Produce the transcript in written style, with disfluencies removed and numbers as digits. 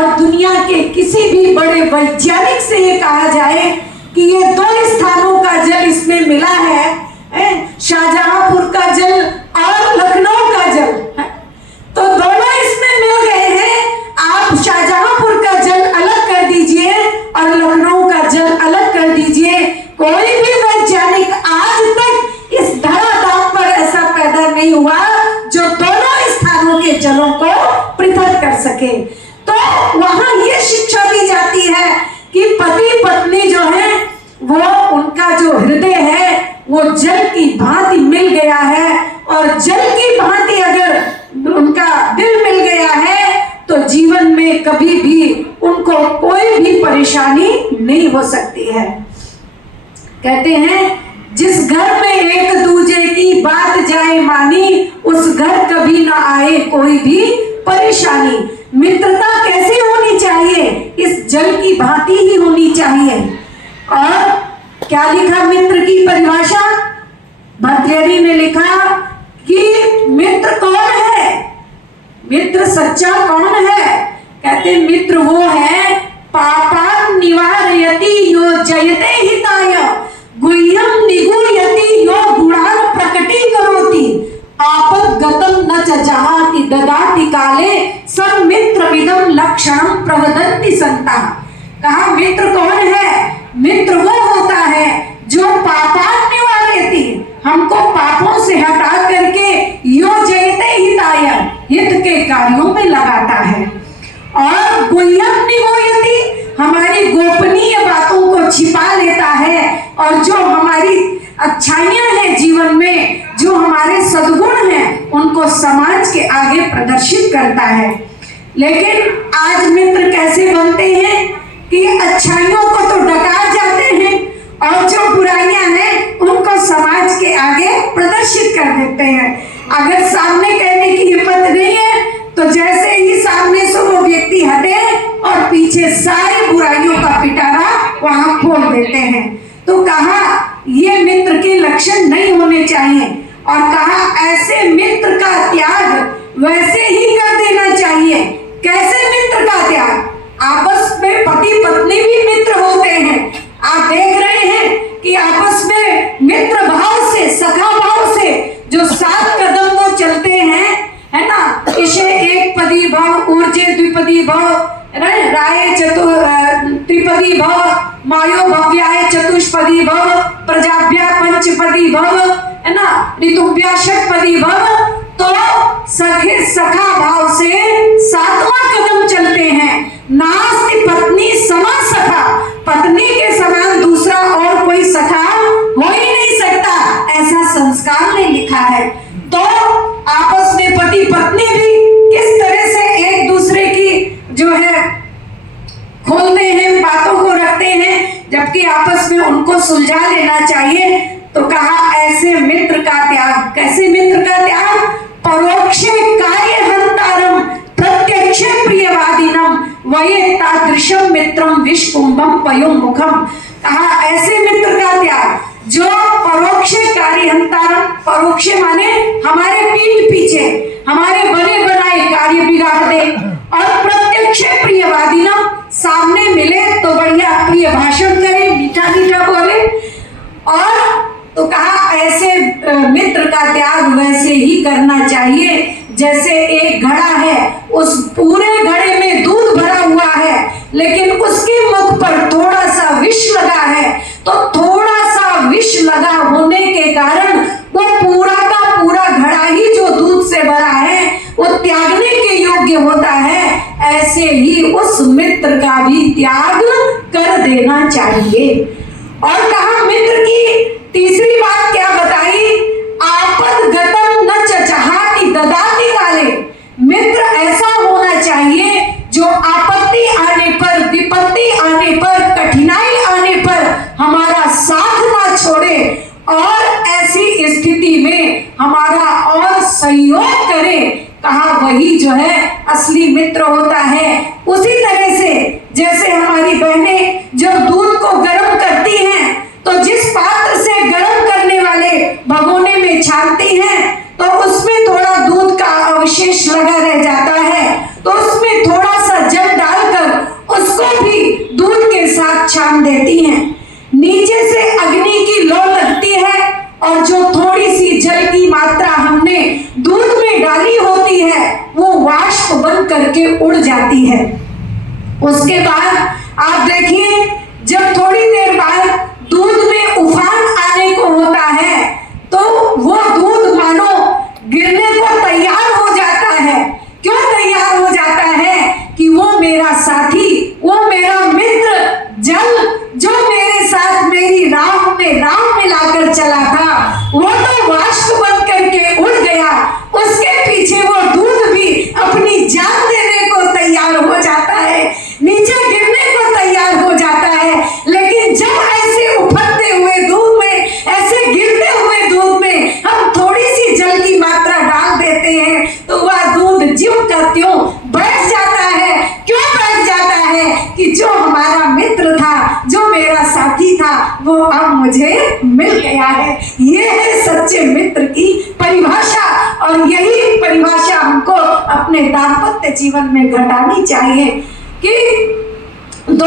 और दुनिया के किसी भी बड़े वैज्ञानिक से ये कहा जाए कि ये 2 स्थानों का जल इसमें मिला है, शाहजहांपुर का जल और लखनऊ का जल, तो दोनों इसमें मिल गए हैं। आप शाहजहांपुर का जल अलग कर दीजिए और लखनऊ का जल अलग कर दीजिए, कोई भी वैज्ञानिक आज तक इस धरातल पर ऐसा पैदा नहीं हुआ जो दोनों स्थानों के जलों को पृथक कर सके। तो वहां ये शिक्षा दी जाती है कि पति पत्नी जो है वो उनका जो हृदय है वो जल की भांति मिल गया है, और जल की भांति अगर उनका दिल मिल गया है तो जीवन में कभी भी उनको कोई भी परेशानी नहीं हो सकती है। कहते हैं जिस घर में एक दूजे की बात जाए मानी, उस घर कभी ना आए कोई भी परेशानी। मित्रता कैसे होनी चाहिए? इस जल की भांति ही होनी चाहिए। और क्या लिखा मित्र की परिभाषा? भर्तृहरि ने लिखा कि मित्र कौन है, मित्र सच्चा कौन है? कहते मित्र वो है पापान निवारयति यो जयते हिताय, गुह्यम निगूयति यो गुणान प्रकटीकरोति, आपद्गतं न च जहाति ददाति काले सन्मित्रमिदं लक्षणं प्रवदन्ति सन्तः। कहा मित्र कौन है? मित्र वो होता है जो पापान निवारयति, हमको पापों से हटा करके यो जयते हिताय, हित के कार्यों में लगाता है, और गुह्यम निगूयति, हमारी गोपनीय बातों को छिपा लेता है, और जो हमारी अच्छाइयां हैं जीवन में, जो हमारे सद्गुण हैं, उनको समाज के आगे प्रदर्शित करता है। लेकिन आज मित्र कैसे बनते हैं कि अच्छाइयों को तो डका जाते हैं और जो बुराइयां हैं उनको समाज के आगे प्रदर्शित कर देते हैं। अगर सामने कहने की हिम्मत नहीं है तो जैसे ही सामने से वो व्यक्ति हटे और पीछे सारी बुराइयों का पिटारा वहां खोल देते हैं। तो कहा ये मित्र के लक्षण नहीं होने चाहिए, और कहा ऐसे मित्र का त्याग वैसे ही कर देना चाहिए। कैसे मित्र का त्याग? आपस में पति पत्नी भी मित्र होते हैं। आप देख रहे हैं कि आपस में मित्र भाव से, सखा भाव से जो 7 कदम वो चलते हैं, है ना, इसे एक पदी भव, ऊर्जे द्विपदी भव, राय त्रिपदी भव, मायो भव्याय चतुष्पदी भव, प्रजाभ्या पंचपदी भव, है ना, ऋतुभ्या षटपदी भव। तो सखे सखा भाव से 7वां कदम चलते हैं। नास्ति पत्नी समा सखा, पत्नी के समान दूसरा और कोई सखा हो ही नहीं सकता, ऐसा संस्कार में लिखा है। तो आपस में पति पत्नी भी किस तरह से एक दूसरे की जो है खोलते हैं, बातों को रखते हैं, जबकि आपस में उनको सुलझा लेना चाहिए। तो कहा ऐसे मित्र का त्याग। कैसे मित्र का त्याग? परोक्षे कार्यहंतारम प्रत्यक्षे प्रियवादिनम वये तादृशम मित्रम विष्कुंभम पयोमुखम। कहा ऐसे मित्र का त्याग जो परोक्षे कार्यहंतारम, परोक्षे माने हमारे पीठ पीछे हमारे बने बनाए कार्य बिगाड़ दे, और प्रत्यक्षे प्रियवादिनम, सामने मिले तो बढ़िया प्रिय भाषण करे, मीठा मीठा बोले। और तो कहा ऐसे मित्र का त्याग वैसे ही करना चाहिए जैसे एक घड़ा है, उस पूरे घड़े में दूध भरा हुआ है, लेकिन उसके मुख पर थोड़ा सा विष लगा है, तो थोड़ा सा विष लगा होने के कारण वो पूरा का पूरा घड़ा ही जो दूध से भरा है वो त्यागने के योग्य होता है। ऐसे ही उस मित्र का भी त्याग कर देना चाहिए। और कहा मित्र की तीसरी बात क्या बताई? आपद्गतं न च जहाति ददाति काले। मित्र ऐसा होना चाहिए जो आपत्ति आने पर, विपत्ति आने पर, कठिनाई आने पर हमारा साथ ना छोड़े, और ऐसी स्थिति में हमारा और सहयोग करे। कहा वही जो है असली मित्र होता है। उसी तरह से जैसे हमारी बहनें जब दूध को गर्म करती हैं तो जिस पात्र से गर्म करने वाले भगोने में छानती हैं तो उसमें थोड़ा दूध का अवशेष लगा रह जाता है, तो उसमें थोड़ा सा जल डाल करके उड़ जाती है। उसके बाद आप देखिए, जब थोड़ी देर बाद दूध में उफान आने को होता है तो वो दूध मानो गिरने को तैयार हो जाता है। क्यों तैयार हो जाता है? कि वो मेरा साथी, वो मेरा मित्र जल, जो मेरे साथ मेरी राह में राह मिलाकर चला था, वो तो वाष्प बन करके उड़ गया। उसके पीछे वो दूध भी अपनी जान देने को तैयार हो जाता है, नीचे गिरने को तैयार हो जाता है। लेकिन जब ऐसे उफरते हुए दूध में, ऐसे गिरते हुए दूध में हम थोड़ी सी जल की मात्रा डाल देते हैं तो वह दूध ज्यों का त्यों बैठ जाता है। क्यों बैठ जाता है? कि जो हमारा मित्र था, जो मेरा साथी था, वो अब मुझे मिल गया है। ये है सच्चे मित्र की परिभाषा, और यही परिभाषा हमको अपने दाम्पत्य जीवन में घटानी चाहिए कि दो